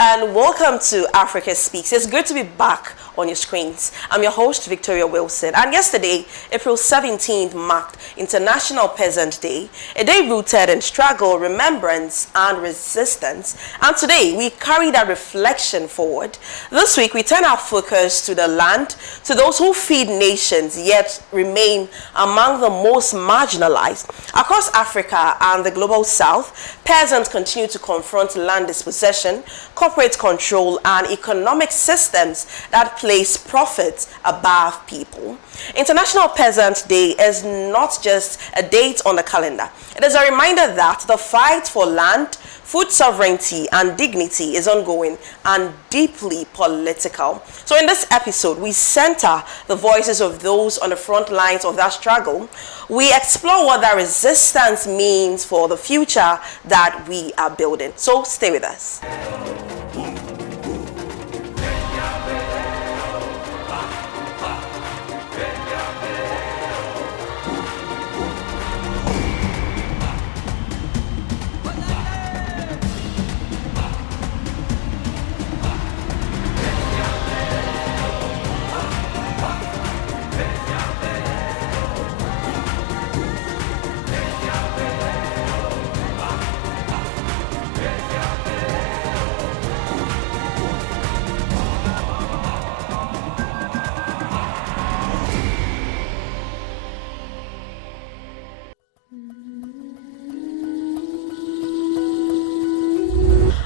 and welcome to Africa Speaks. It's good to be back on your screens. I'm your host, Victoria Wilson, and yesterday, April 17th, marked International Peasant Day, a day rooted in struggle, remembrance, and resistance. And today, we carry that reflection forward. This week, we turn our focus to the land, to those who feed nations, yet remain among the most marginalized. Across Africa and the global south, peasants continue to confront land dispossession, corporate control, and economic systems that place profits above people. International Peasant Day is not just a date on the calendar. It is a reminder that the fight for land, food sovereignty, and dignity is ongoing and deeply political. So in this episode, we center the voices of those on the front lines of that struggle. We explore what that resistance means for the future that we are building. So stay with us.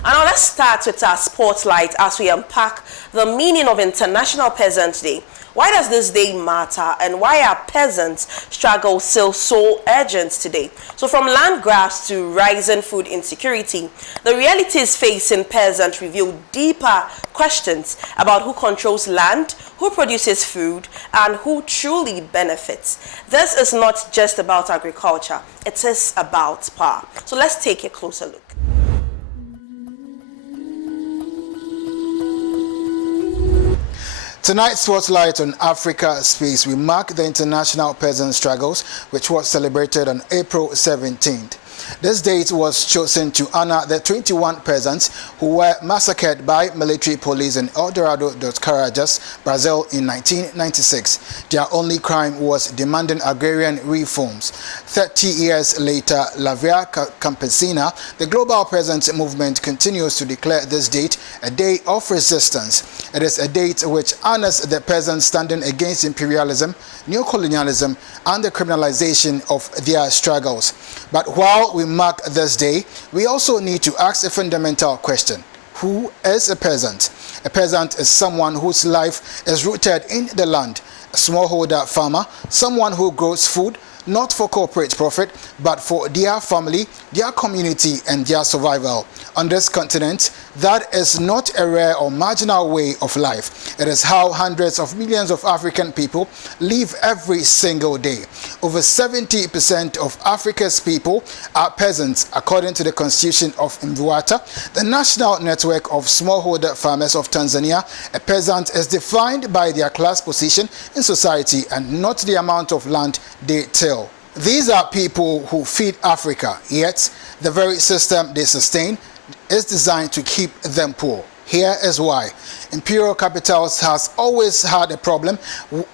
And now let's start with our spotlight as we unpack the meaning of International Peasant Day. Why does this day matter, and why are peasants' struggles still so urgent today? So from land grabs to rising food insecurity, the realities facing peasants reveal deeper questions about who controls land, who produces food, and who truly benefits. This is not just about agriculture, it is about power. So let's take a closer look. Tonight's spotlight on Africa Space, we mark the International Peasant Struggles, which was celebrated on April 17th. This date was chosen to honor the 21 peasants who were massacred by military police in El Dorado dos Carajás, Brazil in 1996. Their only crime was demanding agrarian reforms. 30 years later, La Via Campesina, the global peasant movement, continues to declare this date a day of resistance. It is a date which honors the peasants standing against imperialism, neocolonialism, and the criminalization of their struggles. But while we mark this day, we also need to ask a fundamental question. Who is a peasant? A peasant is someone whose life is rooted in the land, a smallholder farmer, someone who grows food, not for corporate profit, but for their family, their community, and their survival. On this continent, that is not a rare or marginal way of life. It is how hundreds of millions of African people live every single day. Over 70% of Africa's people are peasants, according to the Constitution of Mvwata, the National Network of Smallholder Farmers of Tanzania. A peasant is defined by their class position in society and not the amount of land they till. These are people who feed Africa, yet the very system they sustain is designed to keep them poor. Here is why. Imperial capitals has always had a problem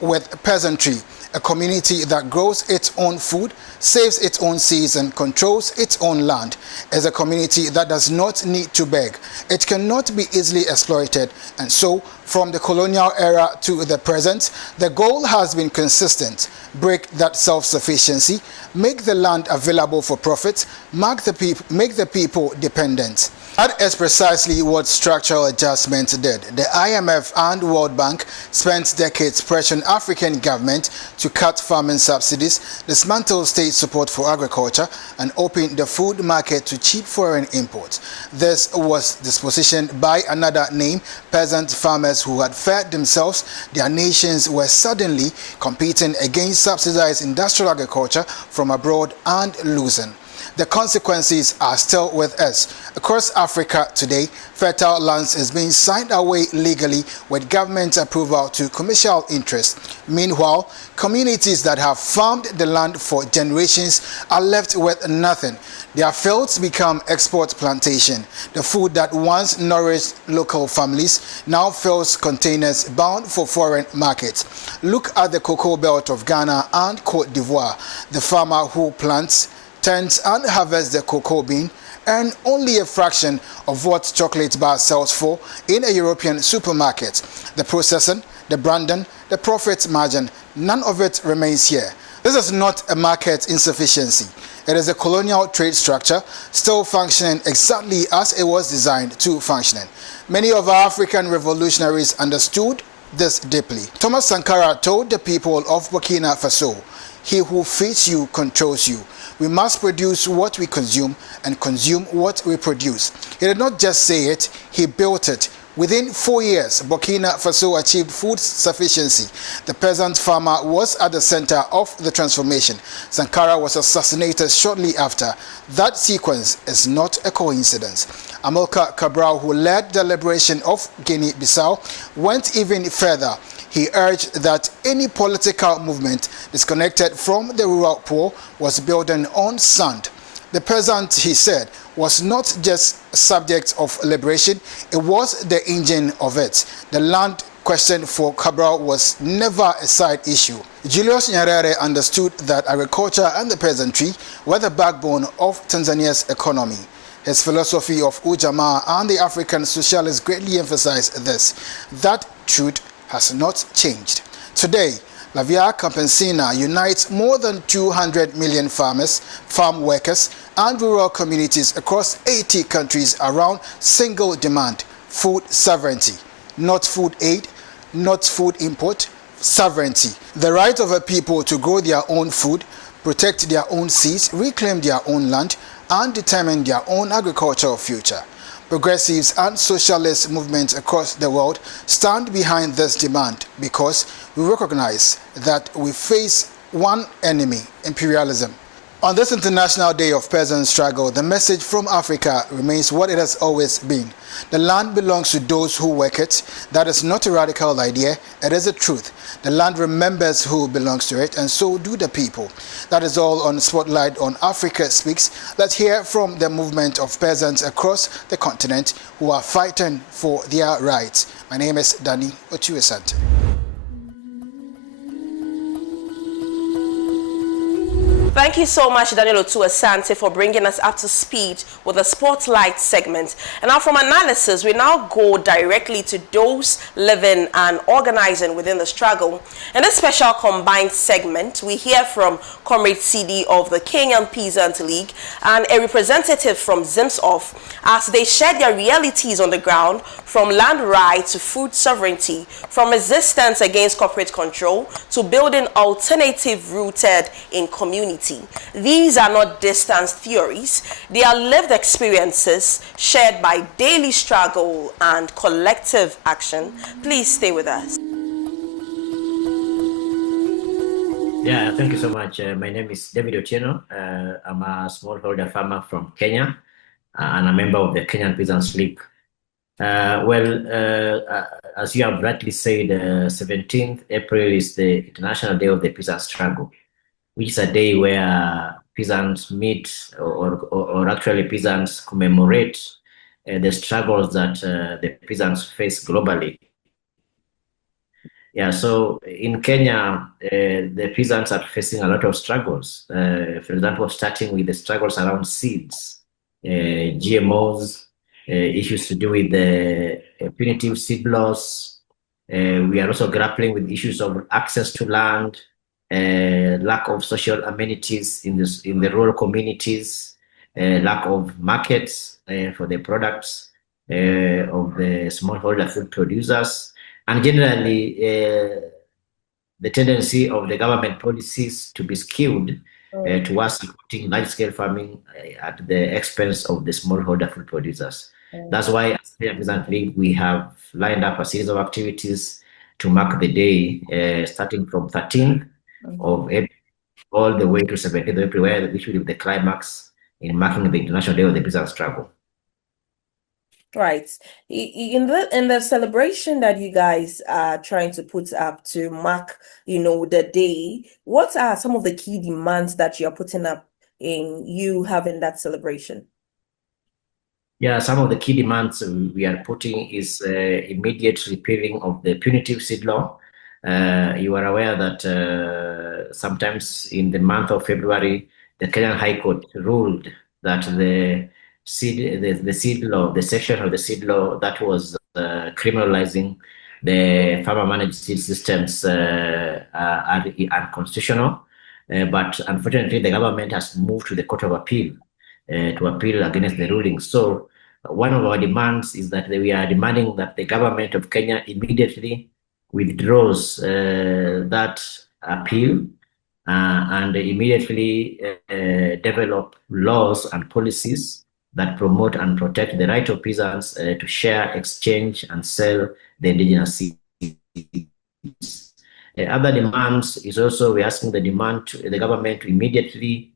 with peasantry, a community that grows its own food, saves its own seas, and controls its own land. Is a community that does not need to beg. It cannot be easily exploited, and so from the colonial era to the present, the goal has been consistent. Break that self-sufficiency, make the land available for profit, make the people dependent. That is precisely what structural adjustment did. The IMF and World Bank spent decades pressuring African government to cut farming subsidies, dismantle state support for agriculture, and open the food market to cheap foreign imports. This was dispositioned by another name, peasant farmers who had fed themselves. Their nations were suddenly competing against subsidized industrial agriculture from abroad and losing. the consequences are still with us. Across Africa today, fertile lands is being signed away legally with government approval to commercial interests. Meanwhile, communities that have farmed the land for generations are left with nothing. Their fields become export plantation. The food that once nourished local families now fills containers bound for foreign markets. Look at the cocoa belt of Ghana and Cote d'Ivoire. The farmer who plants, tends and harvests the cocoa bean earn only a fraction of what chocolate bar sells for in a European supermarket. The processing, the branding, the profit margin, none of it remains here. This is not a market insufficiency. It is a colonial trade structure still functioning exactly as it was designed to function. Many of our African revolutionaries understood this deeply. Thomas Sankara told the people of Burkina Faso, "He who feeds you controls you. We must produce what we consume and consume what we produce." He did not just say it, he built it. Within 4 years, Burkina Faso achieved food sufficiency. The peasant farmer was at the center of the transformation. Sankara was assassinated shortly after. That sequence is not a coincidence. Amilcar Cabral, who led the liberation of Guinea-Bissau, went even further. He urged that any political movement disconnected from the rural poor was building on sand. The peasant, he said, was not just a subject of liberation, it was the engine of it. The land question for Cabral was never a side issue. Julius Nyerere understood that agriculture and the peasantry were the backbone of Tanzania's economy. His philosophy of Ujamaa and the African socialists greatly emphasized this. That truth has not changed. Today, La Via Campesina unites more than 200 million farmers, farm workers, and rural communities across 80 countries around single demand: food sovereignty. Not food aid, not food import, sovereignty. The right of a people to grow their own food, protect their own seas, reclaim their own land, and determine their own agricultural future. Progressives and socialist movements across the world stand behind this demand because we recognize that we face one enemy: imperialism. On this International Day of Peasant Struggle, the message from Africa remains what it has always been. The land belongs to those who work it. That is not a radical idea, it is a truth. The land remembers who belongs to it, and so do the people. That is all on Spotlight on Africa Speaks. Let's hear from the movement of peasants across the continent who are fighting for their rights. My name is Danny Otuesante. Thank you so much, Daniel Otuesante, for bringing us up to speed with the Spotlight segment. And now from analysis, we now go directly to those living and organizing within the struggle. In this special combined segment, we hear from Comrade CD of the Kenyan Peasant League and a representative from ZIMSOF as they share their realities on the ground, from land rights to food sovereignty, from resistance against corporate control to building alternative rooted in community. These are not distant theories. They are lived experiences shared by daily struggle and collective action. Please stay with us. Yeah, thank you so much. My name is David Otieno. I'm a smallholder farmer from Kenya and a member of the Kenyan Peasants League. As you have rightly said, 17th April is the International Day of the Peasant Struggle, which is a day where peasants meet or actually peasants commemorate the struggles that the peasants face globally. Yeah, so in Kenya, the peasants are facing a lot of struggles. For example, starting with the struggles around seeds, GMOs, issues to do with the punitive seed laws. We are also grappling with issues of access to land, lack of social amenities in the rural communities, lack of markets for the products of the smallholder food producers, and generally the tendency of the government policies to be skewed towards supporting large-scale farming at the expense of the smallholder food producers. That's why as the Peasant League, we have lined up a series of activities to mark the day, starting from 13th of April all the way to 17th of April, which will be the climax in marking the International Day of the Peasant Struggle. Right. In the celebration that you guys are trying to put up to mark, the day, what are some of the key demands that you're putting up in you having that celebration? Yeah, some of the key demands we are putting is immediate repealing of the punitive seed law. You are aware that sometimes in the month of February, the Kenyan High Court ruled that the seed law, the section of the seed law that was criminalizing the farmer managed seed systems are unconstitutional. But unfortunately, the government has moved to the Court of Appeal to appeal against the ruling. So one of our demands is that we are demanding that the government of Kenya immediately withdraws that appeal and immediately develop laws and policies that promote and protect the right of peasants to share, exchange, and sell the indigenous seeds. Other demands is also we're asking the government to immediately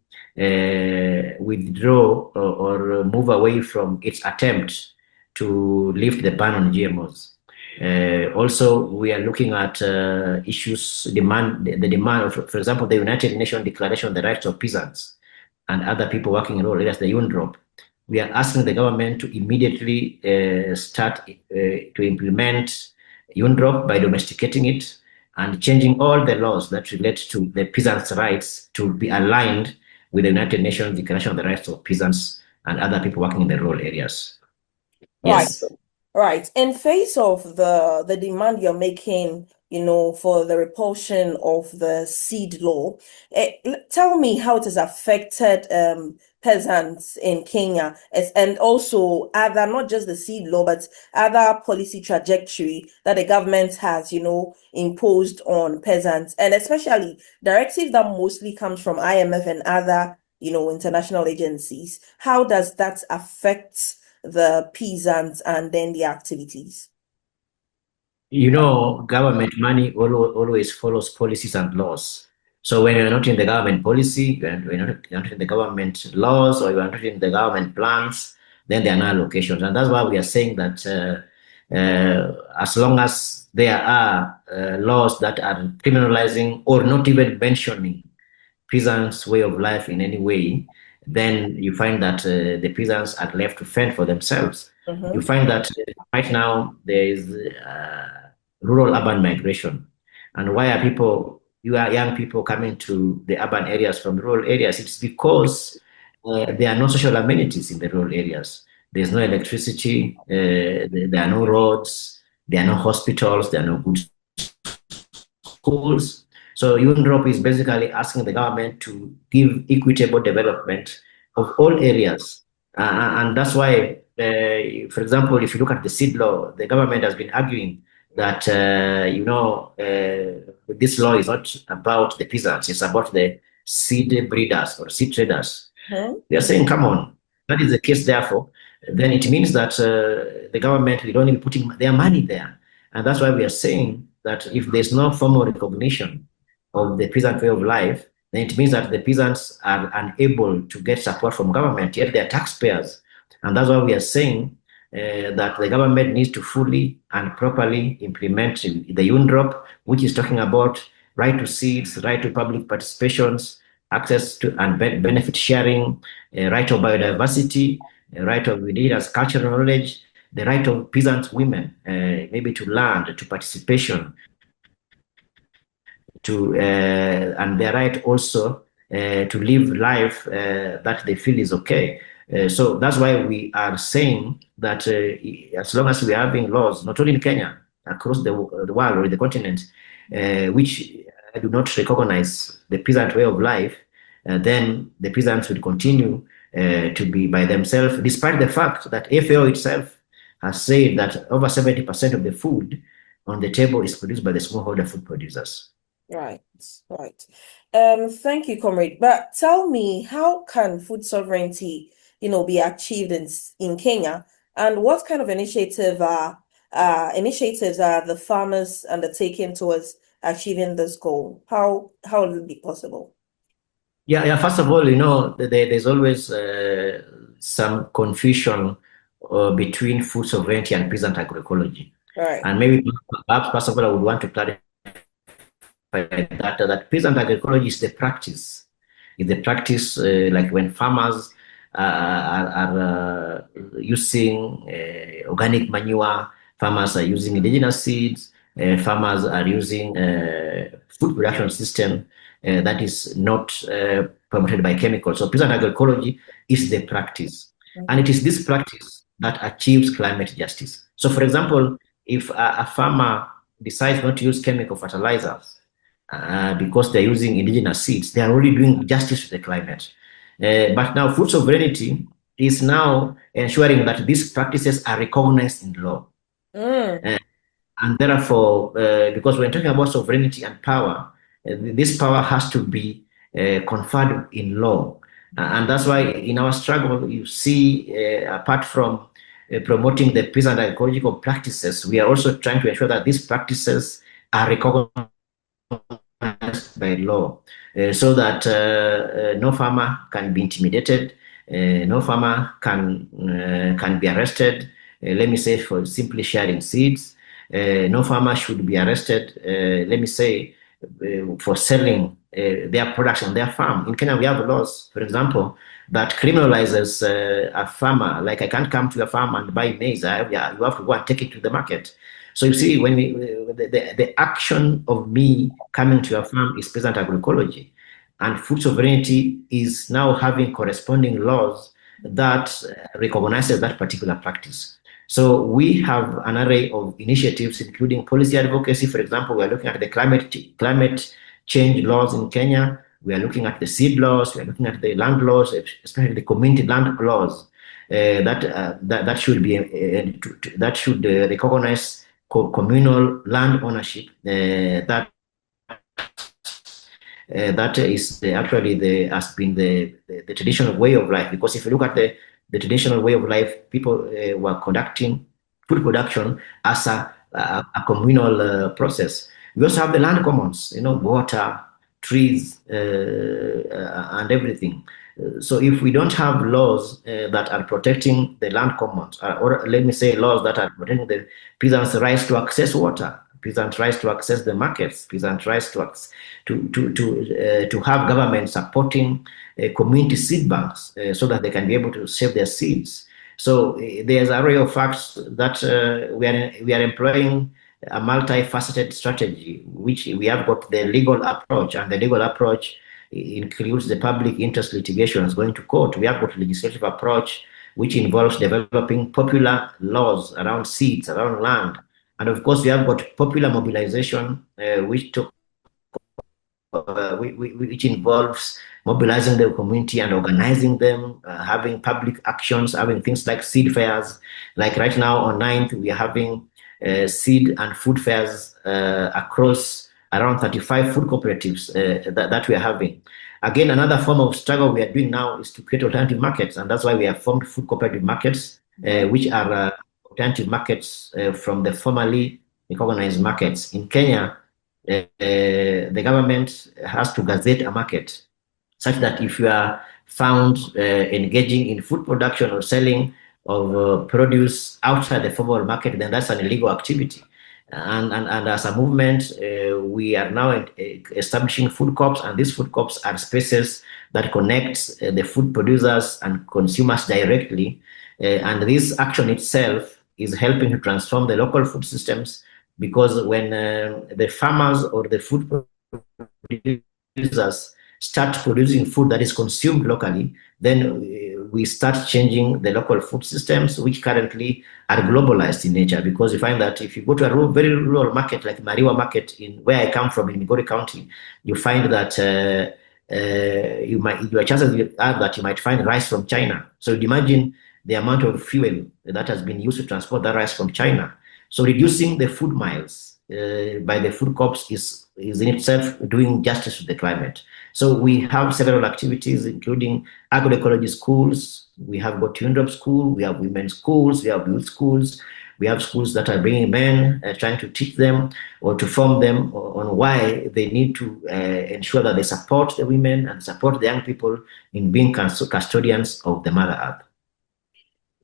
withdraw or move away from its attempt to lift the ban on GMOs. Also, we are looking at issues, the demand of, for example, the United Nations Declaration on the Rights of Peasants and other people working in rural areas, the UNDROP. We are asking the government to immediately start to implement UNDROP by domesticating it and changing all the laws that relate to the peasants' rights to be aligned with the United Nations Declaration on the Rights of Peasants and other people working in the rural areas. Yes. Right. In face of the demand you're making, for the repulsion of the seed law, tell me how it has affected peasants in Kenya, and also other, not just the seed law, but other policy trajectory that the government has, imposed on peasants, and especially directive that mostly comes from IMF and other, international agencies. How does that affect the peasants and then the activities? Government money always follows policies and laws. So when you're not in the government policy, you're not in the government laws, or you're not in the government plans, then there are no allocations. And that's why we are saying that as long as there are laws that are criminalizing or not even mentioning peasants' way of life in any way, then you find that the peasants are left to fend for themselves. You find that right now there is rural-urban migration. And why are young people coming to the urban areas from rural areas? It's because there are no social amenities in the rural areas. There's no electricity, there are no roads, there are no hospitals, there are no good schools. So UNDROP is basically asking the government to give equitable development of all areas. And that's why, for example, if you look at the seed law, the government has been arguing that, this law is not about the peasants, it's about the seed breeders or seed traders. They are saying, come on, that is the case, therefore, then it means that the government will only be putting their money there. And that's why we are saying that if there's no formal recognition of the peasant way of life, then it means that the peasants are unable to get support from government, yet they are taxpayers. And that's why we are saying that the government needs to fully and properly implement the UNDROP, which is talking about right to seeds, right to public participations, access to and benefit sharing, right of biodiversity, right of indigenous cultural knowledge, the right of peasant women, maybe to land, to participation, to and their right also to live life that they feel is okay. So that's why we are saying that as long as we are having laws, not only in Kenya, across the world or the continent, which do not recognize the peasant way of life, then the peasants will continue to be by themselves, despite the fact that FAO itself has said that over 70% of the food on the table is produced by the smallholder food producers. Right. Thank you, comrade. But tell me, how can food sovereignty, be achieved in Kenya, and what kind of initiatives are the farmers undertaking towards achieving this goal? How will it be possible? Yeah. First of all, there's always some confusion between food sovereignty and peasant agroecology. Right. And maybe perhaps, first of all, I would want to clarify that peasant agroecology is the practice like when farmers are using organic manure, farmers are using indigenous seeds, farmers are using food production system that is not promoted by chemicals. So peasant agroecology is the practice. And it is this practice that achieves climate justice. So for example, if a farmer decides not to use chemical fertilizers, because they're using indigenous seeds, they are already doing justice to the climate. But now food sovereignty is now ensuring that these practices are recognized in law. And therefore, because we're talking about sovereignty and power, this power has to be conferred in law. And that's why in our struggle, you see, apart from promoting the peace and ecological practices, we are also trying to ensure that these practices are recognized by law, so that no farmer can be intimidated, no farmer can be arrested. Let me say for simply sharing seeds. No farmer should be arrested. Let me say for selling their products on their farm. In Kenya, we have laws, for example, that criminalizes a farmer. Like I can't come to your farm and buy maize. You have to go and take it to the market. So you see, when the action of me coming to your farm is peasant agroecology, and food sovereignty is now having corresponding laws that recognizes that particular practice. So we have an array of initiatives, including policy advocacy. For example, we are looking at the climate change laws in Kenya. We are looking at the seed laws. We are looking at the land laws, especially the community land laws. That should be that should recognize communal land ownership. That is actually has been the traditional way of life. Because if you look at the traditional way of life, people were conducting food production as a communal process. We also have the land commons, water, trees, and everything. So if we don't have laws that are protecting the land commons, or let me say laws that are protecting the peasants' rights to access water, peasants' rights to access the markets, peasants' rights to have government supporting community seed banks so that they can be able to save their seeds. So there's an array of facts that we are employing a multifaceted strategy, which we have got the legal approach, and the legal approach includes the public interest litigations going to court. We have got legislative approach, which involves developing popular laws around seeds, around land. And of course, we have got popular mobilization, which involves mobilizing the community and organizing them, having public actions, having things like seed fairs. Like right now on 9th, we are having seed and food fairs across around 35 food cooperatives that we are having. Again, another form of struggle we are doing now is to create alternative markets, and that's why we have formed food cooperative markets, which are alternative markets from the formally recognized markets. In Kenya, the government has to gazette a market such that if you are found engaging in food production or selling of produce outside the formal market, then that's an illegal activity. And as a movement, we are now establishing food corps, and these food corps are spaces that connect the food producers and consumers directly. And this action itself is helping to transform the local food systems, because when the farmers or the food producers start producing food that is consumed locally, then we start changing the local food systems, which currently are globalized in nature. Because you find that if you go to a very rural market like Mariwa market, in where I come from in Migori County, you find that your chances are that you might find rice from China. So imagine the amount of fuel that has been used to transport that rice from China. So reducing the food miles by the food corps is in itself doing justice to the climate. So we have several activities, including agroecology schools. We have got Tundrop School, we have women's schools, we have youth schools. We have schools that are bringing men, trying to teach them or to form them on why they need to ensure that they support the women and support the young people in being custodians of the Mother Earth.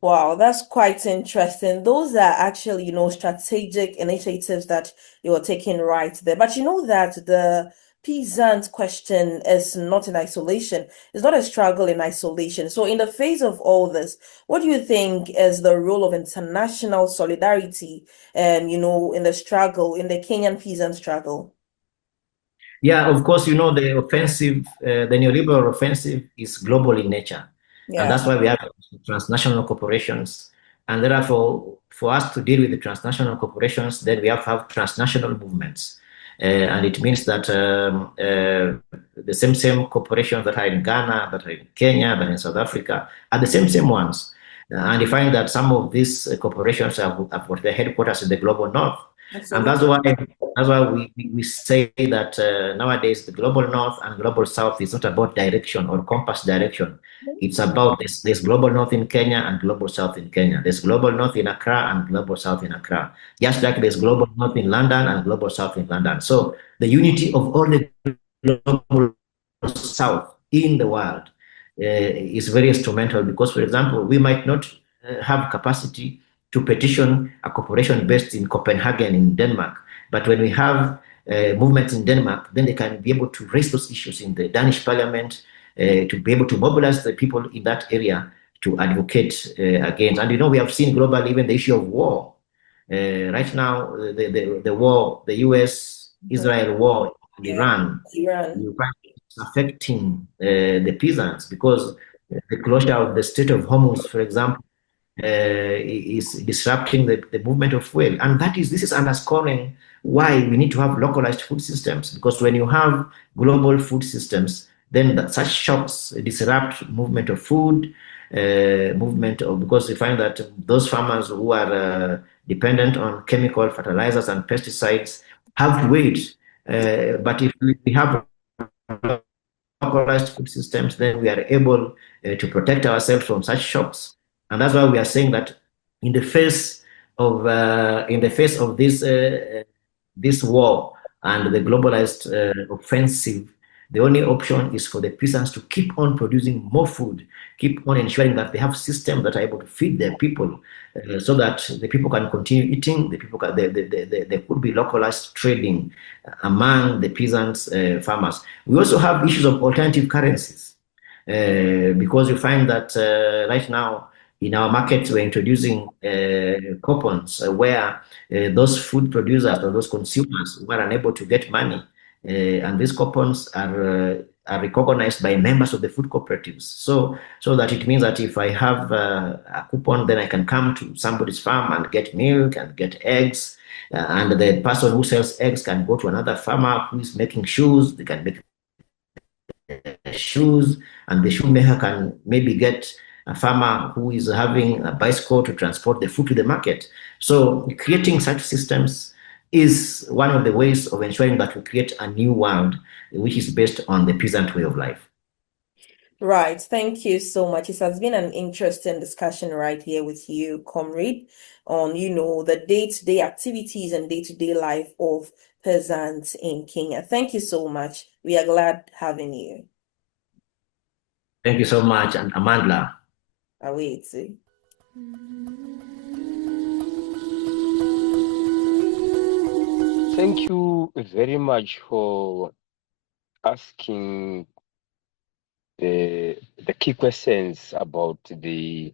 Wow, that's quite interesting. Those are actually, strategic initiatives that you're taking right there. But you know that the peasant question is not in isolation. It's not a struggle in isolation. So in the face of all this, what do you think is the role of international solidarity, in the struggle, in the Kenyan peasant struggle? Yeah, of course, the offensive, the neoliberal offensive is global in nature. And Yeah. that's why we have transnational corporations. And therefore, for us to deal with the transnational corporations, then we have to have transnational movements. And it means that the same corporations that are in Ghana, that are in Kenya, that are in South Africa, are the same ones. And you find that some of these corporations have got their headquarters in the global north. And Absolutely. that's why we say that nowadays the global north and global south is not about direction or compass direction. It's about there's global north in Kenya and global south in Kenya. There's global north in Accra and global south in Accra. Just like there's global north in London and global south in London. So the unity of all the global south in the world is very instrumental because, for example, we might not have capacity to petition a corporation based in Copenhagen in Denmark. But when we have movements in Denmark, then they can be able to raise those issues in the Danish parliament to be able to mobilize the people in that area to advocate against. And we have seen globally even the issue of war. Right now, the war, the US-Israel war in Yeah. Iran, Iran. you find it's affecting the peasants because the closure of the Strait of Hormuz, for example, is disrupting the movement of fuel. And this is underscoring why we need to have localized food systems, because when you have global food systems, then such shocks disrupt movement of food, because you find that those farmers who are dependent on chemical fertilizers and pesticides have to wait. But if we have localized food systems, then we are able to protect ourselves from such shocks. And that's why we are saying that in the face of this war and the globalized offensive, the only option is for the peasants to keep on producing more food, keep on ensuring that they have systems that are able to feed their people, so that the people can continue eating. There could be localized trading among the peasants, farmers. We also have issues of alternative currencies, because you find that right now in our markets we're introducing coupons where those food producers or those consumers who are unable to get money, and these coupons are recognized by members of the food cooperatives. So that it means that if I have a coupon, then I can come to somebody's farm and get milk and get eggs. And the person who sells eggs can go to another farmer who is making shoes. They can make shoes, and the shoemaker can maybe get a farmer who is having a bicycle to transport the food to the market. So creating such systems is one of the ways of ensuring that we create a new world which is based on the peasant way of life. Right. Thank you so much. It has been an interesting discussion right here with you, comrade, on, the day-to-day activities and day-to-day life of peasants in Kenya. Thank you so much. We are glad having you. Thank you so much, and Amandla. Away. Thank you very much for asking the key questions about the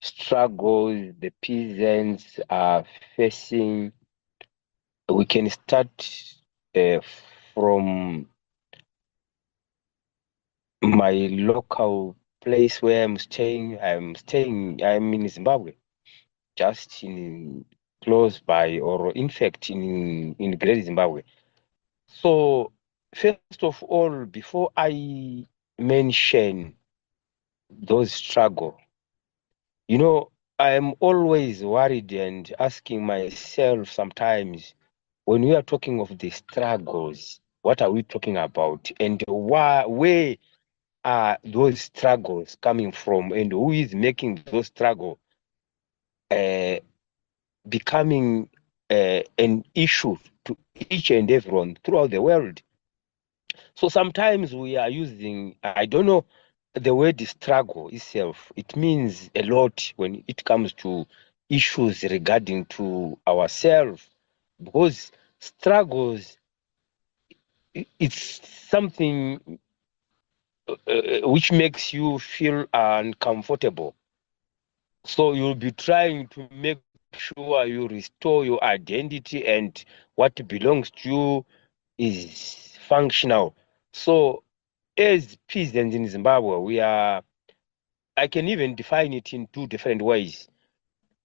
struggles the peasants are facing. We can start from my local place where I'm staying. I'm in Zimbabwe, just in close by, or in fact in Great Zimbabwe. So first of all, before I mention those struggle, I'm always worried and asking myself sometimes, when we are talking of the struggles, what are we talking about, and where are those struggles coming from, and who is making those struggles becoming an issue to each and everyone throughout the world. So sometimes we are using, I don't know, the word struggle itself. It means a lot when it comes to issues regarding to ourselves, because struggles, it's something which makes you feel uncomfortable. So you'll be trying to make sure you restore your identity and what belongs to you is functional. So as peasants in Zimbabwe, I can even define it in two different ways.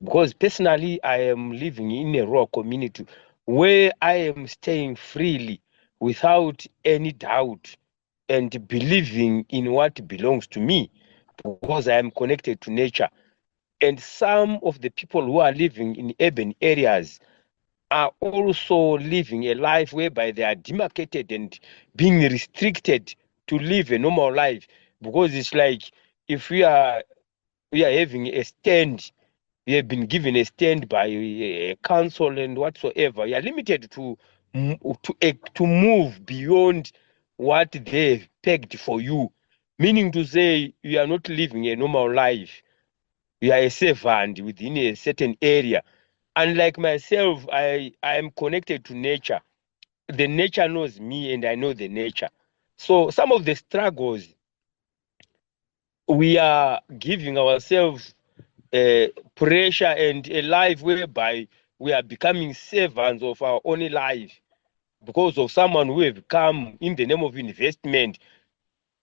Because personally, I am living in a rural community where I am staying freely without any doubt and believing in what belongs to me, because I am connected to nature. And some of the people who are living in urban areas are also living a life whereby they are demarcated and being restricted to live a normal life, because it's like if we are having a stand, we have been given a stand by a council and whatsoever, you are limited to move beyond what they've pegged for you, meaning to say you are not living a normal life. You are a servant within a certain area. Unlike myself, I am connected to nature. The nature knows me and I know the nature. So some of the struggles, we are giving ourselves pressure and a life whereby we are becoming servants of our own life because of someone who have come in the name of investment.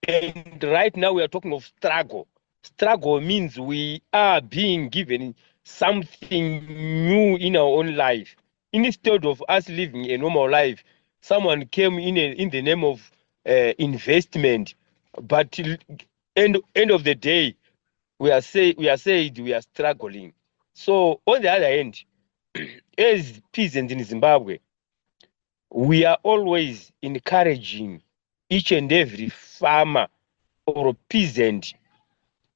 And right now we are talking of struggle. Struggle means we are being given something new in our own life. Instead of us living a normal life, someone came in the name of investment. But end of the day, we are said we are struggling. So on the other hand, as peasants in Zimbabwe, we are always encouraging each and every farmer or peasant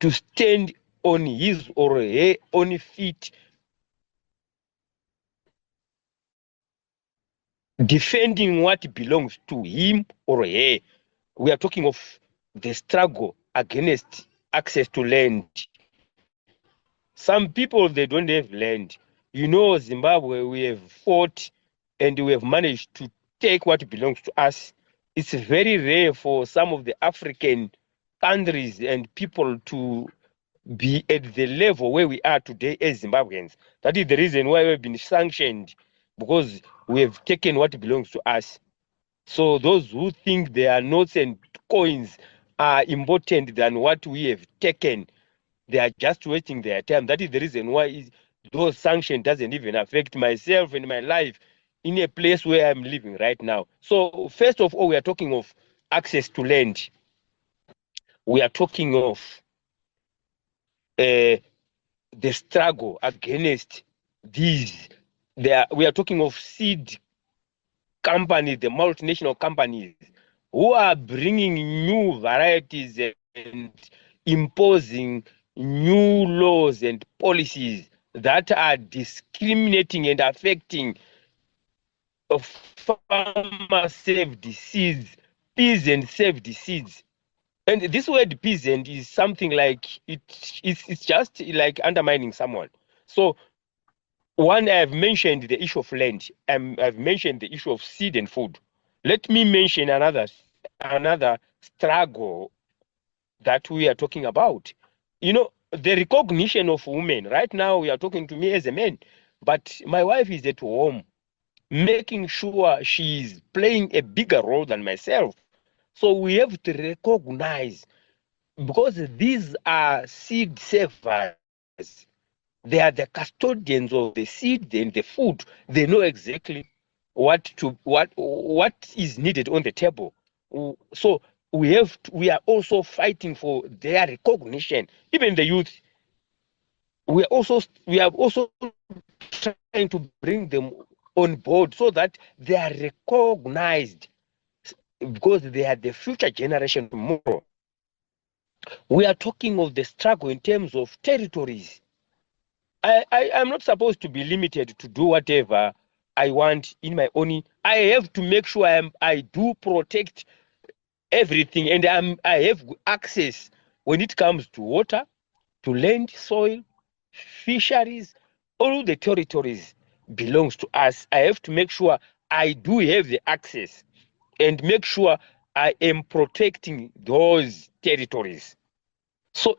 to stand on his or her own feet, defending what belongs to him or her. We are talking of the struggle against access to land. Some people, they don't have land. You know, Zimbabwe, we have fought and we have managed to take what belongs to us. It's very rare for some of the African countries and people to be at the level where we are today as Zimbabweans. That is the reason why we've been sanctioned, because we have taken what belongs to us. So those who think their notes and coins are important than what we have taken, they are just wasting their time. That is the reason why those sanctions doesn't even affect myself and my life in a place where I'm living right now. So first of all, we are talking of access to land. We are talking of the struggle against these. We are talking of seed companies, the multinational companies, who are bringing new varieties and imposing new laws and policies that are discriminating and affecting farmer saved seeds, peasant saved seeds. And this word peasant is something like it's just like undermining someone. So one, I've mentioned the issue of land. I've mentioned the issue of seed and food. Let me mention another struggle that we are talking about. You know, the recognition of women. Right now, we are talking to me as a man, but my wife is at home, making sure she's playing a bigger role than myself. So we have to recognize, because these are seed savers. They are the custodians of the seed and the food. They know exactly what is needed on the table. So we are also fighting for their recognition. Even the youth, we are also trying to bring them on board so that they are recognized, because they are the future generation tomorrow. We are talking of the struggle in terms of territories. I am not supposed to be limited to do whatever I want in my own. I have to make sure I do protect everything, and I have access when it comes to water, to land, soil, fisheries. All the territories belongs to us. I have to make sure I do have the access and make sure I am protecting those territories. So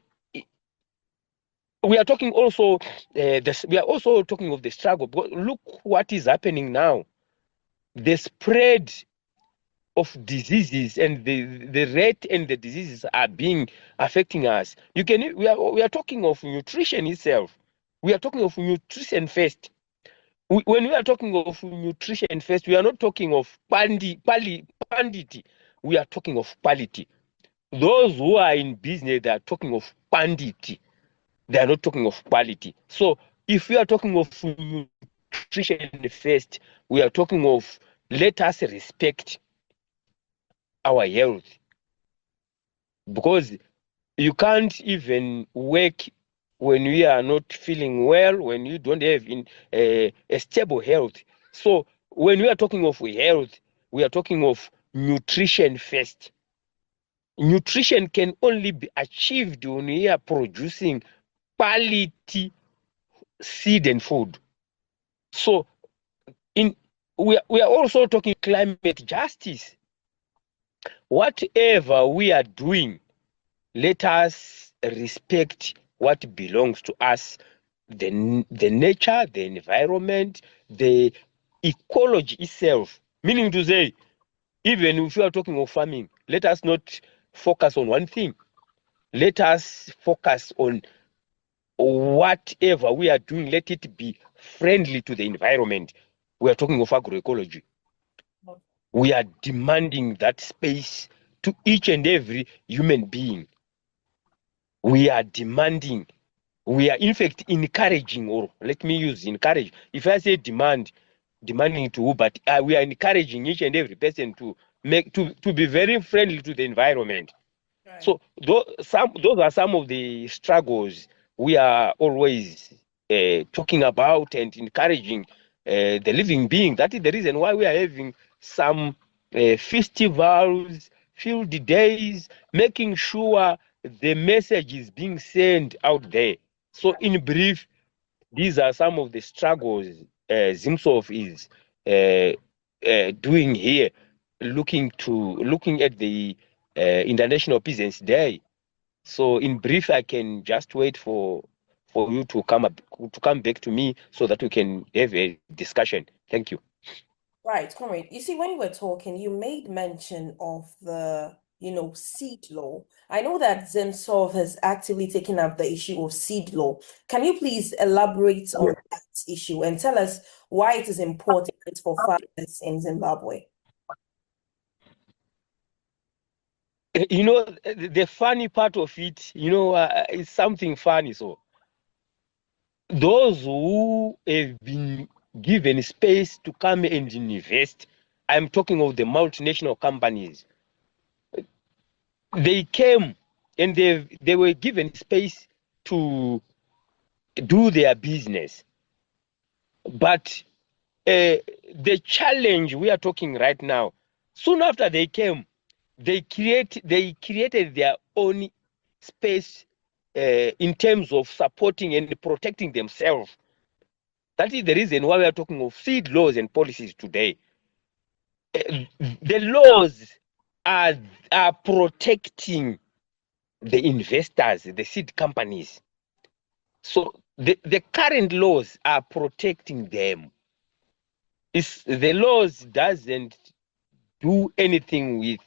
we are talking also we are also talking of the struggle. But look what is happening now. The spread of diseases and the rate and the diseases are being affecting us. We are talking of nutrition itself. We are talking of nutrition first. When we are talking of nutrition first, we are not talking of quantity. We are talking of quality. Those who are in business, they are talking of quantity. They are not talking of quality. So if we are talking of nutrition first, we are talking of let us respect our health, because you can't even work when we are not feeling well, when you don't have a stable health. So when we are talking of health, we are talking of nutrition first. Nutrition can only be achieved when we are producing quality seed and food. So we are also talking climate justice. Whatever we are doing, let us respect what belongs to us, the nature, the environment, the ecology itself. Meaning to say, even if we are talking of farming, let us not focus on one thing. Let us focus on whatever we are doing, let it be friendly to the environment. We are talking of agroecology. We are demanding that space to each and every human being. We are demanding, we are in fact encouraging, or let me use encourage. If I say demanding to who, but we are encouraging each and every person to be very friendly to the environment. Right. So those are some of the struggles we are always talking about and encouraging the living being. That is the reason why we are having some festivals, field days, making sure the message is being sent out there. So in brief, these are some of the struggles Zimsov is doing here, looking at the International Peasants Day. So in brief, I can just wait for you to come back to me so that we can have a discussion. Thank you. Right, comrade. You see, when you were talking, you made mention of the, seed law. I know that Zemsov has actively taken up the issue of seed law. Can you please elaborate on that issue and tell us why it is important for farmers in Zimbabwe? The funny part of it, is something funny. So those who have been given space to come and invest, I'm talking of the multinational companies. They came and they were given space to do their business. But the challenge we are talking right now, soon after they came, they created their own space in terms of supporting and protecting themselves. That is the reason why we are talking of seed laws and policies today. The laws are protecting the investors, the seed companies. So the current laws are protecting them. The laws doesn't do anything with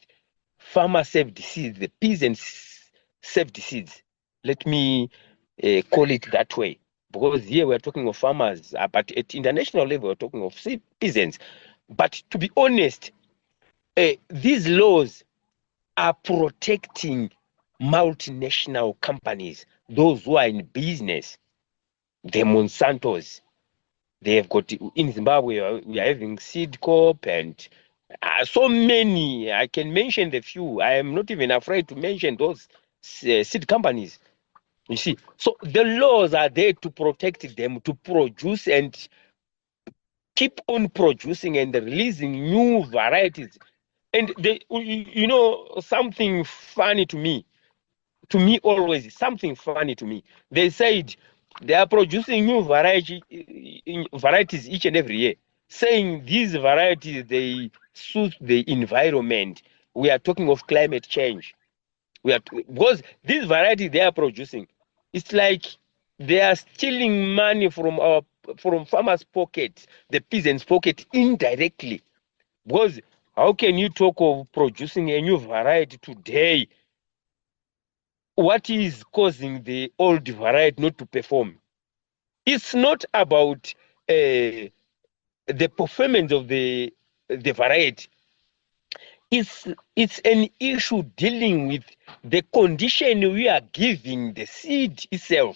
farmer safety seeds, the peasants safety seeds. Let me call it that way. Because here we're talking of farmers, but at international level, we're talking of peasants. But to be honest, these laws are protecting multinational companies, those who are in business, the Monsantos. They have got, in Zimbabwe, we are having Seed Corp and so many. I can mention the few. I am not even afraid to mention those seed companies. You see, so the laws are there to protect them, to produce and keep on producing and releasing new varieties. And you know, something funny to me always, something funny to me. They said they are producing new varieties each and every year, saying these varieties, they suit the environment. We are talking of climate change. Because these varieties they are producing, it's like they are stealing money from farmers' pockets, the peasants' pocket indirectly. Because how can you talk of producing a new variety today? What is causing the old variety not to perform? It's not about the performance of the variety. It's an issue dealing with the condition we are giving the seed itself.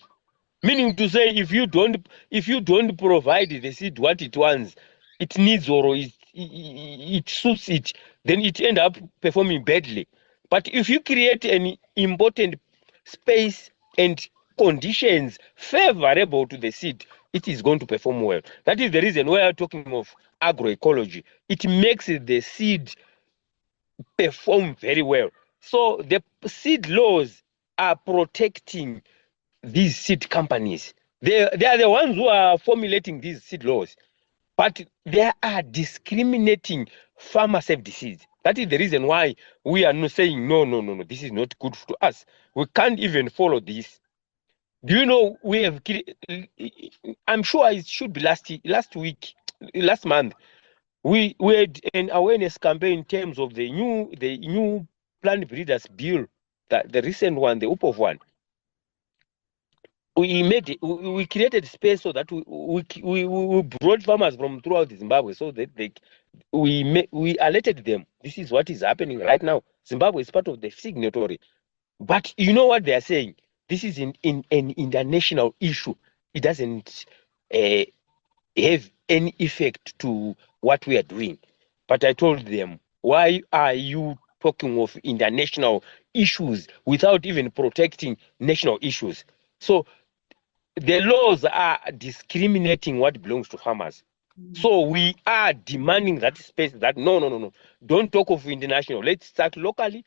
Meaning to say, if you don't provide the seed what it wants, it needs, or it suits it, then it end up performing badly. But if you create an important space and conditions favorable to the seed, it is going to perform well. That is the reason we are talking of agroecology. It makes the seed perform very well. So the seed laws are protecting these seed companies. They are the ones who are formulating these seed laws, but they are discriminating farmer safety seeds. That is the reason why we are not saying no, this is not good to us. We can't even follow this. Do you know we have? I'm sure it should be last month. We had an awareness campaign in terms of the new plant breeders bill, that the recent one, the UPOV one. We created space so that we brought farmers from throughout Zimbabwe, so that we alerted them. This is what is happening right now. Zimbabwe is part of the signatory, but you know what they are saying? This is in an international issue. It doesn't have any effect to what we are doing. But I told them, why are you talking of international issues without even protecting national issues? So the laws are discriminating what belongs to farmers. So we are demanding that space, that no. Don't talk of international. Let's start locally.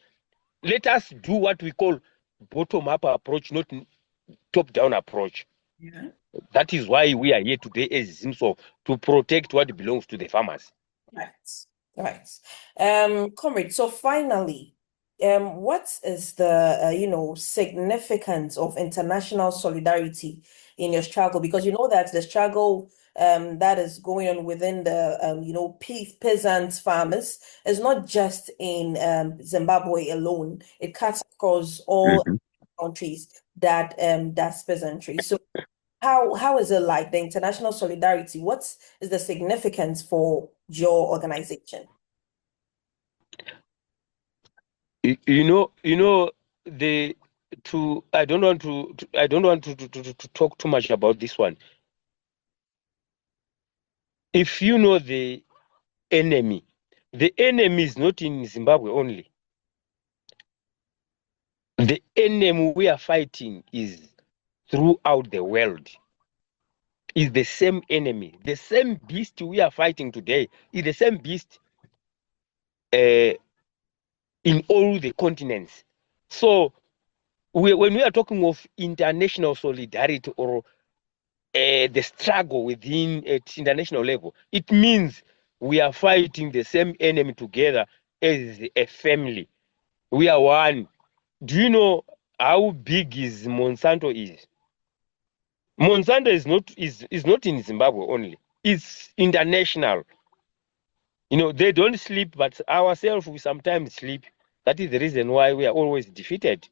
Let us do what we call bottom-up approach, not top-down approach. Yeah. That is why we are here today as ZIMSO, to protect what belongs to the farmers. Right. Comrade, so finally, what is the significance of international solidarity in your struggle? Because you know that the struggle that is going on within the peasant farmers is not just in Zimbabwe alone. It cuts across all countries that that's peasantry. So how is it like the international solidarity? What is the significance for your organization? I don't want to talk too much about this one. If you know the enemy is not in Zimbabwe only. The enemy we are fighting is throughout the world. Is the same enemy. The same beast we are fighting today is the same beast in all the continents. So when we are talking of international solidarity, or the struggle within at international level, it means we are fighting the same enemy together as a family. We are one. Do you know how big is Monsanto is? Monsanto is not in Zimbabwe only. It's international. You know, they don't sleep, but ourselves, we sometimes sleep. That is the reason why we are always defeated.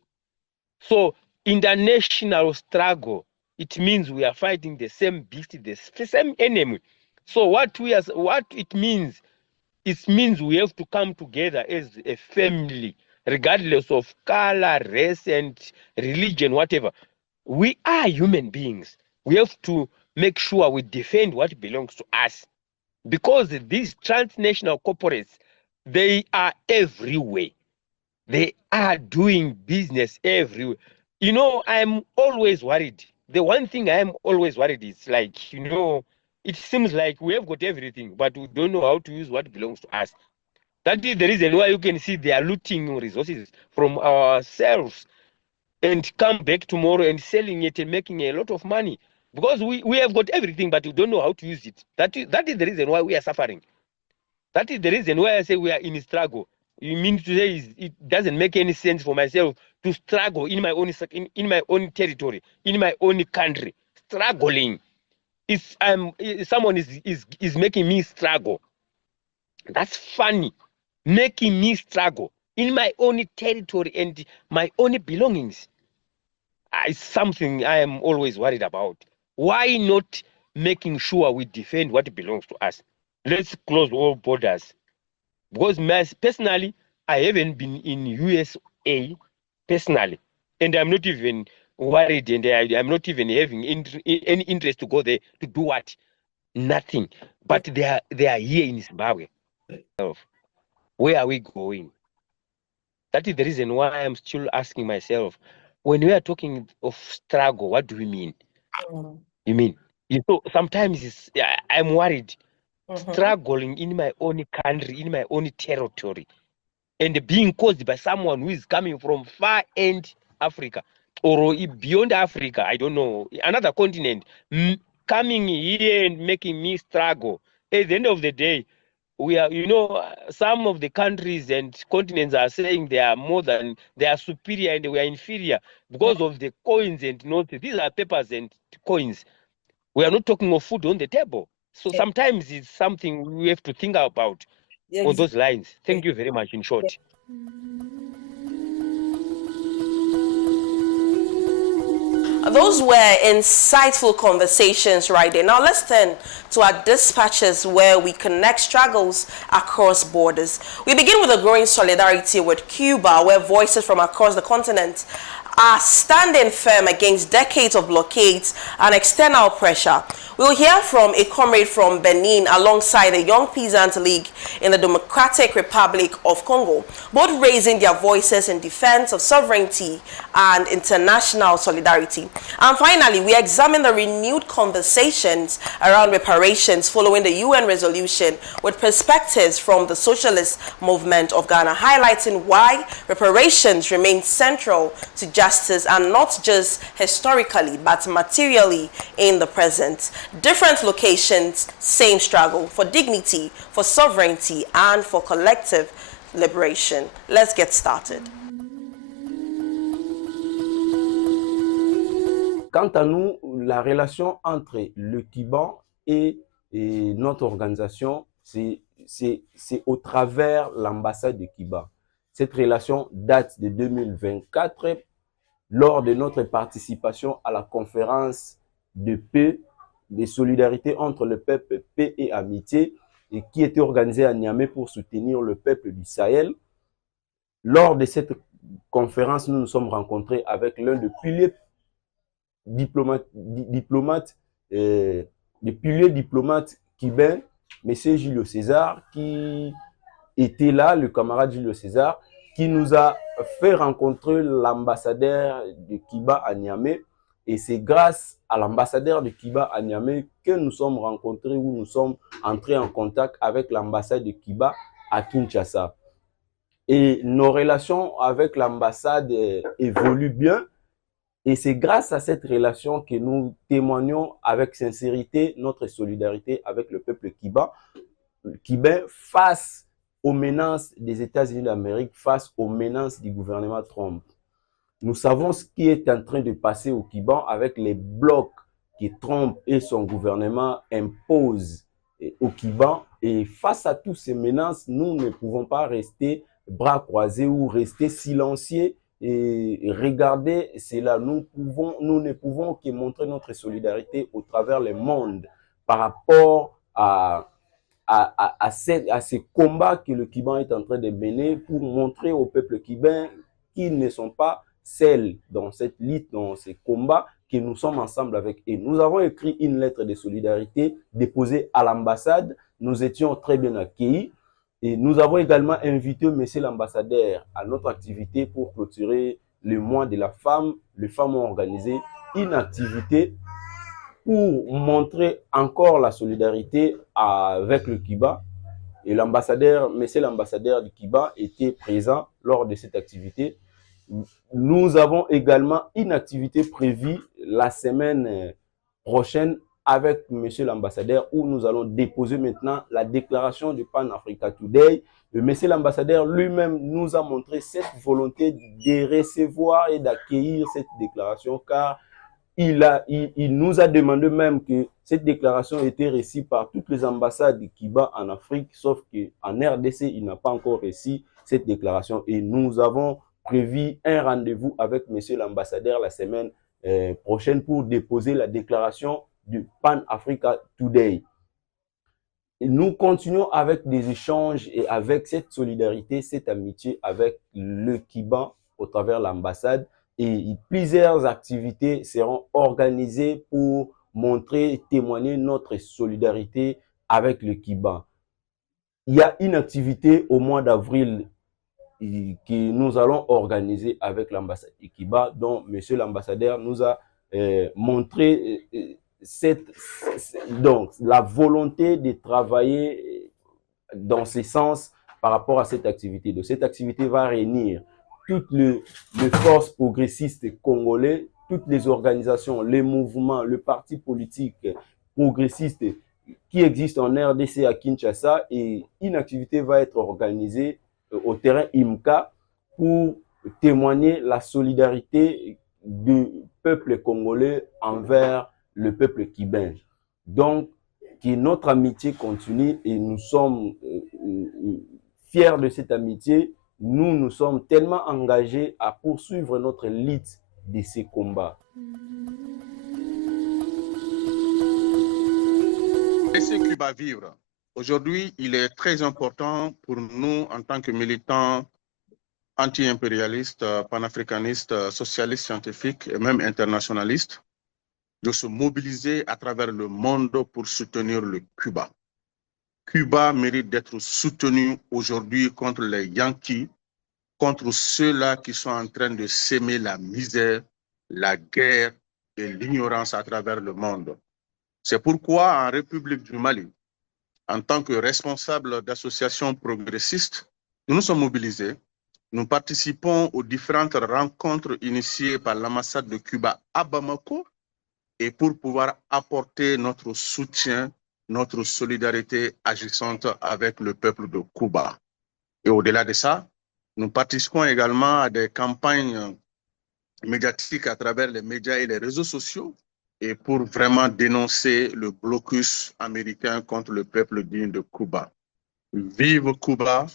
So international struggle, it means we are fighting the same beast, the same enemy. So what it means, it means we have to come together as a family, regardless of color, race, and religion, whatever. We are human beings. We have to make sure we defend what belongs to us, because these transnational corporates, they are everywhere. They are doing business everywhere. You know, I'm always worried. The one thing I'm always worried is like, you know, it seems like we have got everything, but we don't know how to use what belongs to us. That is the reason why you can see they are looting resources from ourselves and come back tomorrow and selling it and making a lot of money. Because we have got everything, but we don't know how to use it. That is the reason why we are suffering. That is the reason why I say we are in a struggle. You mean to say it doesn't make any sense for myself to struggle in my own in my own territory, in my own country, struggling. It's someone is making me struggle. That's funny, making me struggle in my own territory and my own belongings. It's something I am always worried about. Why not making sure we defend what belongs to us? Let's close all borders. Because personally, I haven't been in USA personally, and I'm not even worried, and I'm not even having any interest to go there to do what? Nothing. But they are here in Zimbabwe. Where are we going? That is the reason why I'm still asking myself, when we are talking of struggle, what do we mean? You mean? So sometimes I'm worried, struggling in my own country, in my own territory, and being caused by someone who is coming from far end Africa or beyond Africa, I don't know, another continent, coming here and making me struggle. At the end of the day, we are, you know, some of the countries and continents are saying they are superior and we are inferior because of the coins and notes. These are papers and coins. We are not talking of food on the table. So sometimes it's something we have to think about on those lines. Thank you very much, in short. Those were insightful conversations right there. Now let's turn to our dispatches where we connect struggles across borders. We begin with a growing solidarity with Cuba, where voices from across the continent are standing firm against decades of blockades and external pressure. We'll hear from a comrade from Benin alongside the Young Peasant League in the Democratic Republic of Congo, both raising their voices in defense of sovereignty and international solidarity. And finally, we examine the renewed conversations around reparations following the UN resolution with perspectives from the socialist movement of Ghana, highlighting why reparations remain central to justice and not just historically but materially in the present. Different locations, same struggle for dignity, for sovereignty, and for collective liberation. Let's get started. Quant à nous, la relation entre le Kiban et notre organisation, c'est au travers l'ambassade de Kiba. Cette relation date de 2024 lors de notre participation à la conférence de paix, de solidarité entre le peuple, paix et amitié, et qui était organisée à Niamey pour soutenir le peuple du Sahel. Lors de cette conférence, nous nous sommes rencontrés avec l'un des piliers diplomate cubain, M. Julio César, qui était là, le camarade Julio César, qui nous a fait rencontrer l'ambassadeur de Cuba à Niamey. Et c'est grâce à l'ambassadeur de Cuba à Niamey que nous sommes rencontrés, ou nous sommes entrés en contact avec l'ambassade de Cuba à Kinshasa. Et nos relations avec l'ambassade évoluent bien. Et c'est grâce à cette relation que nous témoignons avec sincérité notre solidarité avec le peuple cubain face aux menaces des États-Unis d'Amérique, face aux menaces du gouvernement Trump. Nous savons ce qui est en train de passer au Cuba avec les blocs que Trump et son gouvernement imposent au Cuba. Et face à toutes ces menaces, nous ne pouvons pas rester bras croisés ou rester silencieux et regarder cela. Nous ne pouvons que montrer notre solidarité au travers le monde par rapport à ces combats que le Cubain est en train de mener pour montrer au peuple cubain qu'ils ne sont pas seuls dans cette lutte, dans ces combats, que nous sommes ensemble avec eux. Nous avons écrit une lettre de solidarité déposée à l'ambassade. Nous étions très bien accueillis. Et nous avons également invité monsieur l'ambassadeur à notre activité pour clôturer le mois de la femme, les femmes ont organisé une activité pour montrer encore la solidarité avec le Kiba. Et monsieur l'ambassadeur du Kiba était présent lors de cette activité. Nous avons également une activité prévue la semaine prochaine avec monsieur l'ambassadeur où nous allons déposer maintenant la déclaration du Pan Africa Today. Et monsieur l'ambassadeur lui-même nous a montré cette volonté de recevoir et d'accueillir cette déclaration car il nous a demandé même que cette déclaration ait été reçue par toutes les ambassades de Kiba en Afrique, sauf qu'en RDC, il n'a pas encore reçu cette déclaration. Et nous avons prévu un rendez-vous avec monsieur l'ambassadeur la semaine prochaine pour déposer la déclaration du Pan Africa Today. Et nous continuons avec des échanges et avec cette solidarité, cette amitié avec le Kiba au travers de l'ambassade. Et plusieurs activités seront organisées pour montrer et témoigner notre solidarité avec le Kiba. Il y a une activité au mois d'avril que nous allons organiser avec l'ambassade du Kiba, dont monsieur l'ambassadeur nous a montré donc la volonté de travailler dans ce sens par rapport à cette activité. Donc cette activité va réunir toutes les forces progressistes congolais, toutes les organisations, les mouvements, le parti politique progressiste qui existe en RDC à Kinshasa, et une activité va être organisée au terrain IMCA pour témoigner la solidarité du peuple congolais envers le peuple kibin. Donc, que notre amitié continue et nous sommes fiers de cette amitié. Nous sommes tellement engagés à poursuivre notre lutte de ces combats. Laissez Cuba vivre. Aujourd'hui, il est très important pour nous, en tant que militants anti-impérialistes, panafricanistes, socialistes, scientifiques et même internationalistes, de se mobiliser à travers le monde pour soutenir le Cuba. Cuba mérite d'être soutenu aujourd'hui contre les Yankees, contre ceux-là qui sont en train de s'aimer la misère, la guerre et l'ignorance à travers le monde. C'est pourquoi en République du Mali, en tant que responsable d'associations progressistes, nous nous sommes mobilisés. Nous participons aux différentes rencontres initiées par l'ambassade de Cuba à Bamako et pour pouvoir apporter notre soutien, notre solidarité agissante avec le peuple de Cuba. Et au-delà de ça, nous participons également à des campagnes médiatiques à travers les médias et les réseaux sociaux et pour vraiment dénoncer le blocus américain contre le peuple digne de Cuba. Vive Cuba,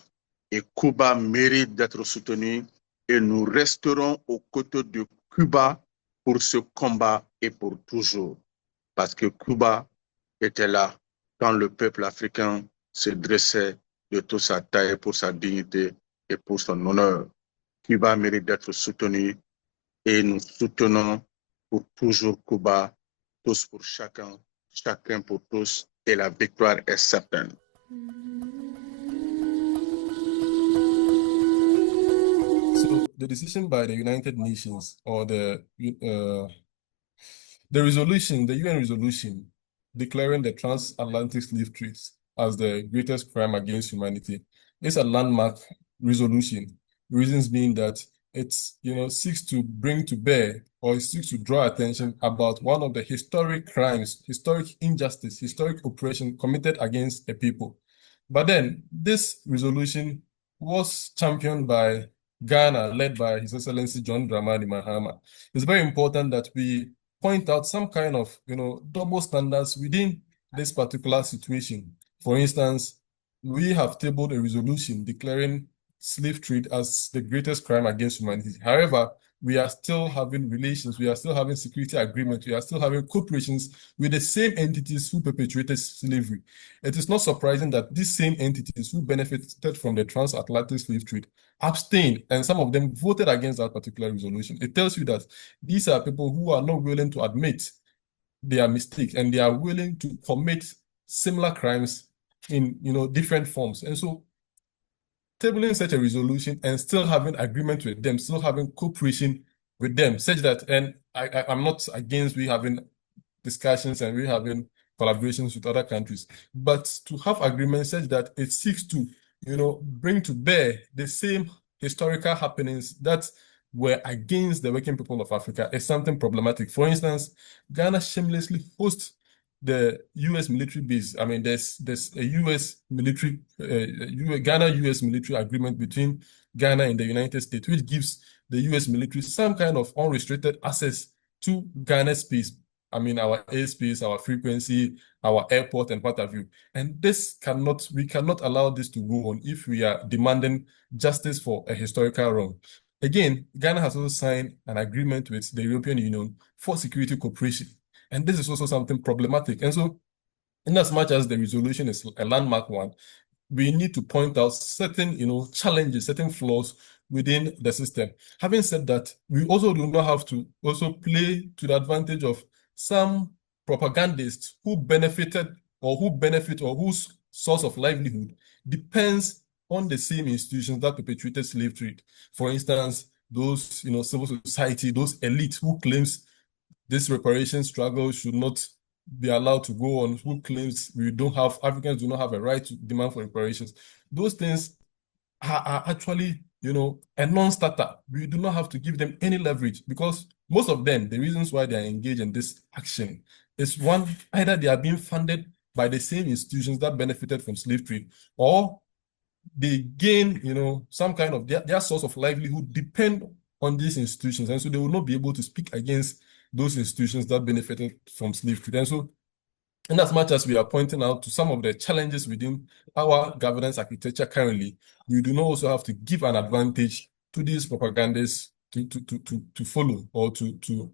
et Cuba mérite d'être soutenu et nous resterons aux côtés de Cuba pour ce combat et pour toujours. Parce que Cuba était là quand le peuple africain se dressait de toute sa taille pour sa dignité et pour son honneur. Cuba mérite d'être soutenu et nous soutenons pour toujours Cuba, tous pour chacun, chacun pour tous, et la victoire est certaine. So the decision by the United Nations or the resolution, the UN resolution declaring the transatlantic slave trade as the greatest crime against humanity is a landmark resolution. Reasons being that it seeks to bring to bear or it seeks to draw attention about one of the historic crimes, historic injustice, historic oppression committed against a people. But then this resolution was championed by Ghana, led by His Excellency John Dramani Mahama. It's very important that we point out some kind of double standards within this particular situation. For instance, we have tabled a resolution declaring slave trade as the greatest crime against humanity. However, we are still having relations, we are still having security agreements, we are still having cooperations with the same entities who perpetuated slavery. It is not surprising that these same entities who benefited from the transatlantic slave trade abstained, and some of them voted against that particular resolution. It tells you that these are people who are not willing to admit their mistakes, and they are willing to commit similar crimes in different forms. And so tabling such a resolution and still having agreement with them, still having cooperation with them, such that, and I'm not against we having discussions and we having collaborations with other countries, but to have agreements such that it seeks to, bring to bear the same historical happenings that were against the working people of Africa is something problematic. For instance, Ghana shamelessly hosts the U.S. military base. I mean, there's a U.S. military, Ghana-U.S. military agreement between Ghana and the United States, which gives the U.S. military some kind of unrestricted access to Ghana's space. I mean, our airspace, our frequency, our airport, and what have you. And we cannot allow this to go on if we are demanding justice for a historical wrong. Again, Ghana has also signed an agreement with the European Union for security cooperation. And this is also something problematic. And so, in as much as the resolution is a landmark one, we need to point out certain, challenges, certain flaws within the system. Having said that, we also do not have to also play to the advantage of some propagandists who benefit or whose source of livelihood depends on the same institutions that perpetuated slave trade. For instance, those, civil society, those elites who claims this reparation struggle should not be allowed to go on, who claims Africans do not have a right to demand for reparations. Those things are actually, a non-starter. We do not have to give them any leverage because most of them, the reasons why they are engaged in this action is one, either they are being funded by the same institutions that benefited from slave trade, or they gain, some kind of their source of livelihood depend on these institutions. And so they will not be able to speak against those institutions that benefited from slave trade. And so, in as much as we are pointing out to some of the challenges within our governance architecture currently, we do not also have to give an advantage to these propagandists to follow or to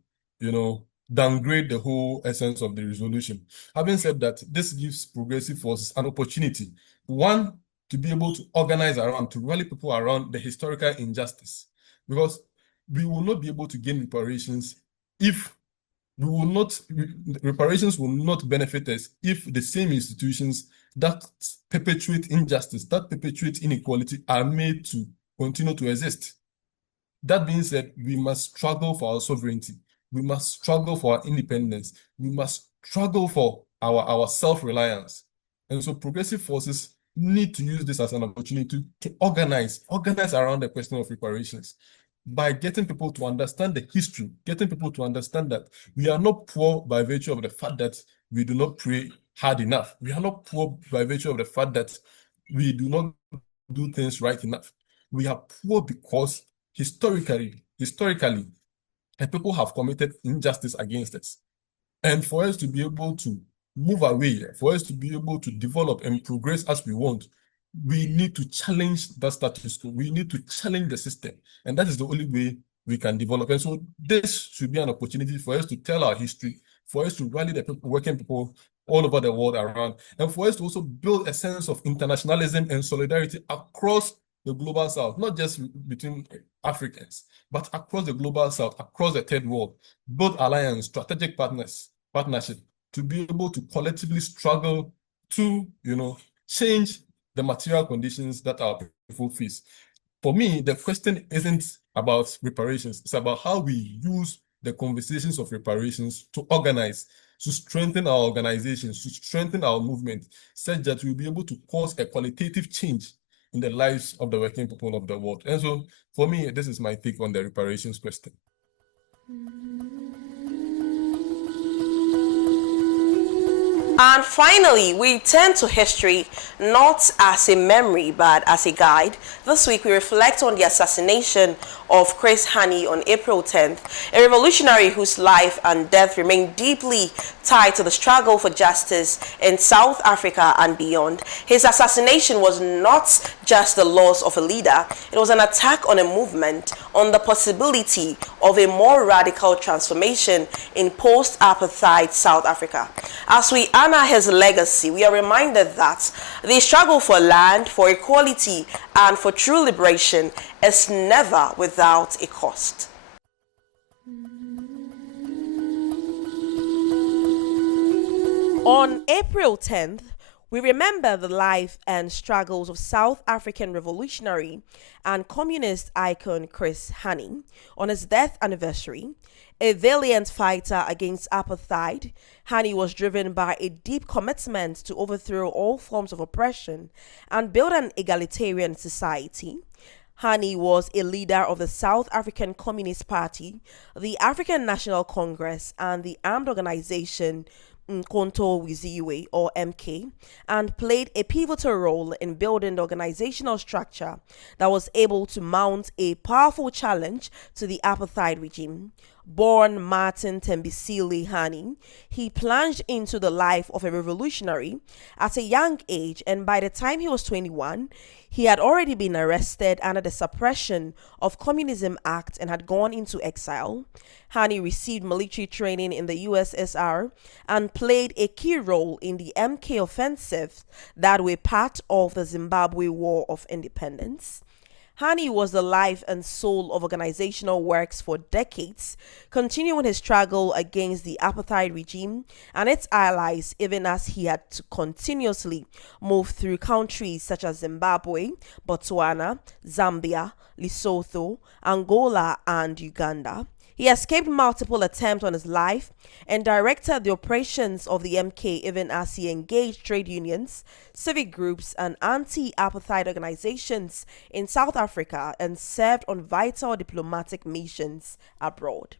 downgrade the whole essence of the resolution. Having said that, this gives progressive forces an opportunity, one, to be able to organize around, to rally people around the historical injustice, because we will not be able to gain reparations if reparations will not benefit us if the same institutions that perpetuate injustice, that perpetuate inequality are made to continue to exist. That being said, we must struggle for our sovereignty. We must struggle for our independence. We must struggle for our self-reliance. And so progressive forces need to use this as an opportunity to organize around the question of reparations, by getting people to understand the history, getting people to understand that we are not poor by virtue of the fact that we do not pray hard enough. We are not poor by virtue of the fact that we do not do things right enough. We are poor because historically, people have committed injustice against us. And for us to be able to move away, for us to be able to develop and progress as we want, we need to challenge that status quo. We need to challenge the system. And that is the only way we can develop. And so this should be an opportunity for us to tell our history, for us to rally the people, working people all over the world around, and for us to also build a sense of internationalism and solidarity across the global south, not just between Africans, but across the global south, across the third world, build alliance, strategic partnership, to be able to collectively struggle to, change the material conditions that our people face. For me, the question isn't about reparations. It's about how we use the conversations of reparations to organize, to strengthen our organizations, to strengthen our movement, such that we'll be able to cause a qualitative change in the lives of the working people of the world. And so, for me, this is my take on the reparations question. And finally, we turn to history, not as a memory, but as a guide. This week, we reflect on the assassination of Chris Hani on April 10th, a revolutionary whose life and death remain deeply tied to the struggle for justice in South Africa and beyond. His assassination was not just the loss of a leader, it was an attack on a movement, on the possibility of a more radical transformation in post-apartheid South Africa. As we honor his legacy, we are reminded that the struggle for land, for equality, and for true liberation is never without a cost. On April 10th, We remember the life and struggles of South African revolutionary and communist icon Chris Hani on his death anniversary. A valiant fighter against apartheid, Hani was driven by a deep commitment to overthrow all forms of oppression and build an egalitarian society. Hani was a leader of the South African Communist Party, the African National Congress, and the armed organization Mkhonto Weziwe, or MK, and played a pivotal role in building the organizational structure that was able to mount a powerful challenge to the apartheid regime. Born Martin Tembisile Hani, he plunged into the life of a revolutionary at a young age, and by the time he was 21, he had already been arrested under the Suppression of Communism Act and had gone into exile. Hani received military training in the USSR and played a key role in the MK offensives that were part of the Zimbabwe War of Independence. Hani was the life and soul of organizational works for decades, continuing his struggle against the apartheid regime and its allies, even as he had to continuously move through countries such as Zimbabwe, Botswana, Zambia, Lesotho, Angola, and Uganda. He escaped multiple attempts on his life and directed the operations of the MK even as he engaged trade unions, civic groups, and anti-apartheid organizations in South Africa and served on vital diplomatic missions abroad.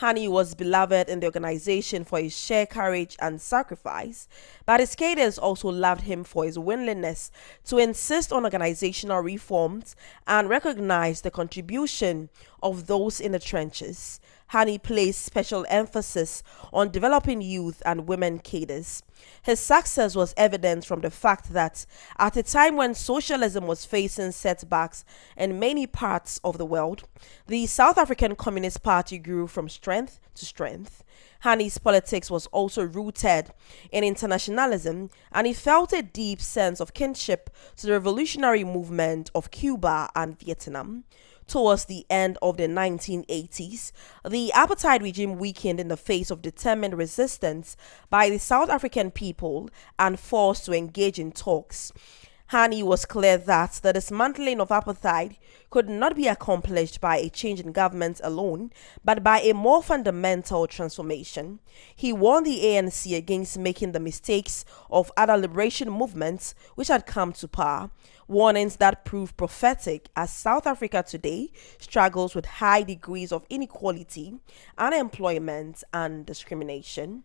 Hani was beloved in the organization for his sheer courage and sacrifice, but his cadres also loved him for his willingness to insist on organizational reforms and recognize the contribution of those in the trenches. Hani placed special emphasis on developing youth and women cadres. His success was evident from the fact that at a time when socialism was facing setbacks in many parts of the world, the South African Communist Party grew from strength to strength. Hani's politics was also rooted in internationalism, and he felt a deep sense of kinship to the revolutionary movement of Cuba and Vietnam. Towards the end of the 1980s, the apartheid regime weakened in the face of determined resistance by the South African people and forced to engage in talks. Hani was clear that the dismantling of apartheid could not be accomplished by a change in government alone, but by a more fundamental transformation. He warned the ANC against making the mistakes of other liberation movements which had come to power, warnings that proved prophetic as South Africa today struggles with high degrees of inequality, unemployment, and discrimination.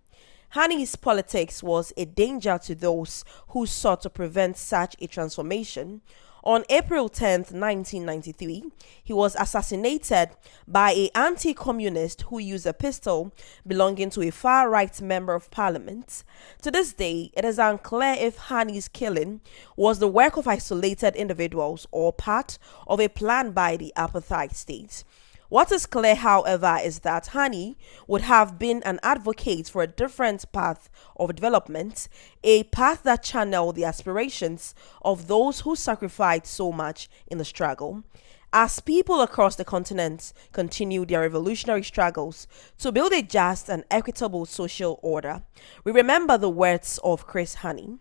Hani's politics was a danger to those who sought to prevent such a transformation. On April 10, 1993, he was assassinated by an anti-communist who used a pistol belonging to a far-right member of parliament. To this day, it is unclear if Hani's killing was the work of isolated individuals or part of a plan by the apartheid state. What is clear, however, is that Hani would have been an advocate for a different path of development, a path that channeled the aspirations of those who sacrificed so much in the struggle. As people across the continent continue their revolutionary struggles to build a just and equitable social order, we remember the words of Chris Hani.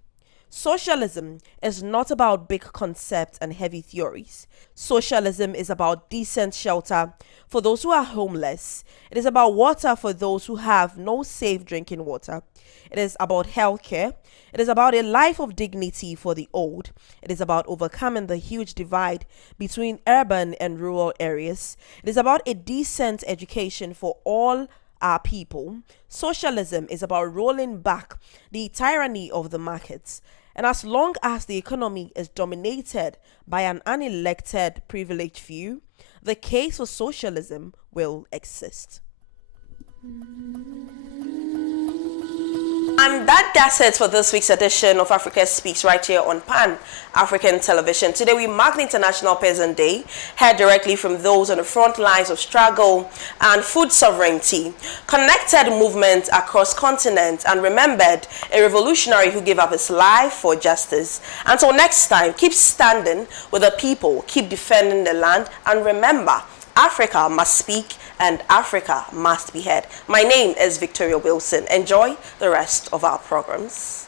Socialism is not about big concepts and heavy theories. Socialism is about decent shelter for those who are homeless. It is about water for those who have no safe drinking water. It is about healthcare. It is about a life of dignity for the old. It is about overcoming the huge divide between urban and rural areas. It is about a decent education for all our people. Socialism is about rolling back the tyranny of the markets. And as long as the economy is dominated by an unelected privileged few, the case for socialism will exist. And that does it for this week's edition of Africa Speaks right here on Pan-African Television. Today we mark the International Peasant Day, heard directly from those on the front lines of struggle and food sovereignty, connected movements across continents, and remembered a revolutionary who gave up his life for justice. Until next time, keep standing with the people, keep defending the land, and remember, Africa must speak and Africa must be heard. My name is Victoria Wilson. Enjoy the rest of our programs.